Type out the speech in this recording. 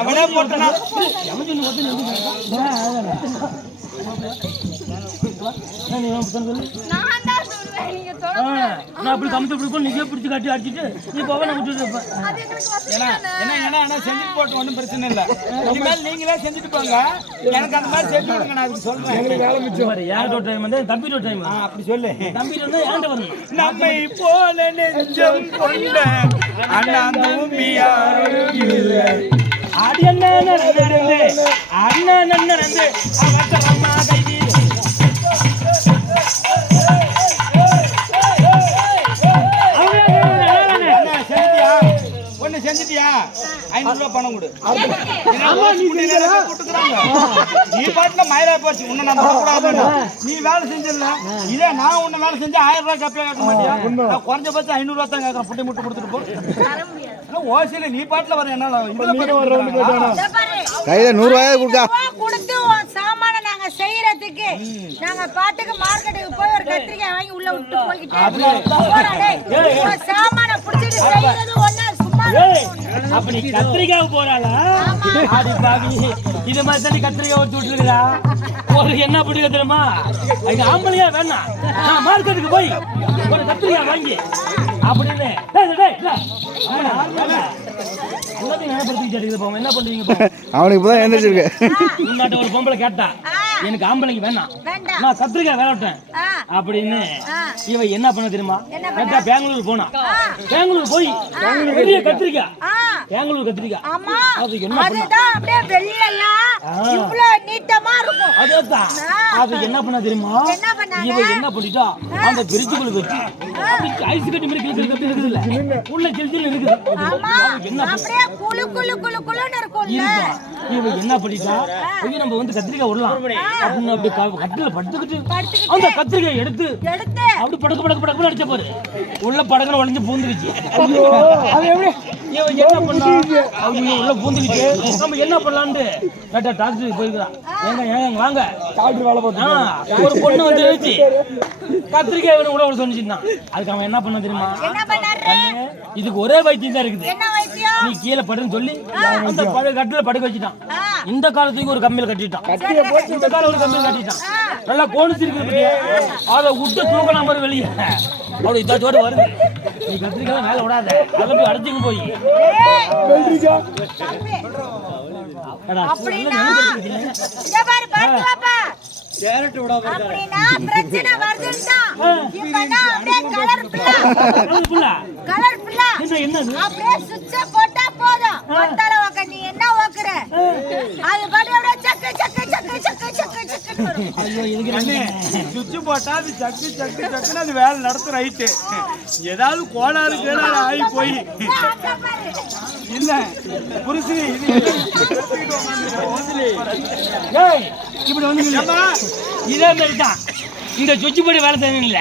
அவனே போட்டனா அப்படி கம்மிட்டு நீங்க பிடிச்சி கட்டி அடிச்சுட்டு நீ போக நான் விட்டுட்டு செஞ்சுட்டு போட்டு ஒன்றும் பிரச்சனை இல்லை. இனிமேல் நீங்களே செஞ்சுட்டு போங்க. எனக்கு அந்த மாதிரி செஞ்சு விடுங்க. நான் அதுக்கு சொல்றேன். யாரோட டைம் வந்து தம்பியோட டைம் அப்படி சொல்லு. தம்பி வந்து ஏன்ட்ட வரணும். நம்மை போல நெஞ்சம் கொண்ட அண்ணாந்தும் யாரும் இல்லை. அடி என்ன நடந்து அண்ணன் நடந்து அவசரமா கைதி செஞ்சிட்டியா? 500 ரூபாய் பணம் கொடு. நீ பாட்டுல மயிரா போச்சு. உன்னை நான் கூடாது. நீ வேலை செஞ்சிடல. இதே நான் உன்னை வேலை செஞ்சு 1000 ரூபாய் கப்பே கேட்க மாட்டியா? நான் குறைஞ்சபட்சம் 500 ரூபாய் தான் கேட்கறேன். புட்டை முட்டை கொடுத்துட்டு போ. ஓசியில நீ பாட்டுல வர என்ன கையில 100 ரூபாய் கொடுத்தா கொடுத்து சாமான நாங்க செய்யறதுக்கு நாங்க பாட்டுக்கு மார்க்கெட்டுக்கு போய் ஒரு கத்திரிக்காய் வாங்கி உள்ள விட்டு போய்கிட்டே சாமான புடிச்சிட்டு செய்யறது ஒண்ணா. அப்படி கத்திரிக்காய் போறாளா? இது மாதிரி தண்ணி கத்திரிக்காய் ஒட்டி விட்டுருக்குதா? ஒரு என்ன பிடிக்க தெரியுமா? அது ஆம்பளையா வேணாம். நான் மார்க்கெட்டுக்கு போய் ஒரு கத்திரிக்காய் வாங்கி அப்படின்னு என்ன பண்றீங்க? அவனுக்கு இப்பதான் எழுந்திருக்கு. ஒரு பொம்பளை கேட்டா எனக்கு ஆம்பளைக்கு வேணாம், நான் கத்திரிக்காய் வேலைட்டேன் அப்படின்னு இவன் என்ன பண்ண தெரியுமா? கேட்டா பெங்களூர் போனா. பெங்களூர் போய் பெரிய கத்திரிக்காய், பெங்களூர் கத்திரிக்காய் அது என்ன அது என்ன பண்ண தெரியுமா? இவன் என்ன பண்ணிட்டா அந்த பிரிட்ஜுக்குள்ள வச்சு ஐஸ் கட்டி மாதிரி கிளி இருக்குது இல்ல உள்ள கிளி இருக்குது. இவன் என்ன பண்ணிட்டா நம்ம வந்து கத்திரிக்காய் விடலாம் அப்படின்னு அப்படி கட்டில படுத்துக்கிட்டு அந்த கத்திரிக்காய் எடுத்து அப்படி படக்கு படக்கு படக்கு அடிச்ச பாரு உள்ள படக்குன்னு உடஞ்சு பூந்துருச்சு. இவன் என்ன பண்ணா உள்ள பூந்துக்கிட்டு நம்ம என்ன பண்ணலான்னு கேட்டா டாக்டருக்கு போயிருக்கிறான். ஏங்க வாங்க டாக்டர் வேலை போட்டு ஒரு பொண்ணு வந்து எழுச்சி கத்திரிக்காய் கூட ஒரு சொன்னிச்சுன்னா அதுக்கு அவன் என்ன பண்ண தெரியுமா? இதுக்கு ஒரே வைத்தியம் தான் இருக்குது. நீ கீழே படுன்னு சொல்லி அந்த கட்டில படுக்க வச்சுட்டான். இந்த காலத்துக்கு ஒரு கம்மியில் கட்டிட்டான். இந்த காலம் ஒரு கம்மியில் கட்டிட்டான். நல்லா கோணிச்சு இருக்கு. அதை விட்டு தூக்கலாம் பாரு வெளியே. அவ்வளவு இதாச்சோட வருது. நீ கத்திரிக்காய் மேல விடாத. அதை போய் அடைச்சிங்க போய் வேலை நடத்து ரைட்டு. ஏதாவது கோளாறு கேளாறு ஆகி போய் இல்ல புருஷி இப்படி வந்து இதே மாதிரி தான் இந்த சுவிட்ச் போர்டு வேலை செய்யணும் இல்ல.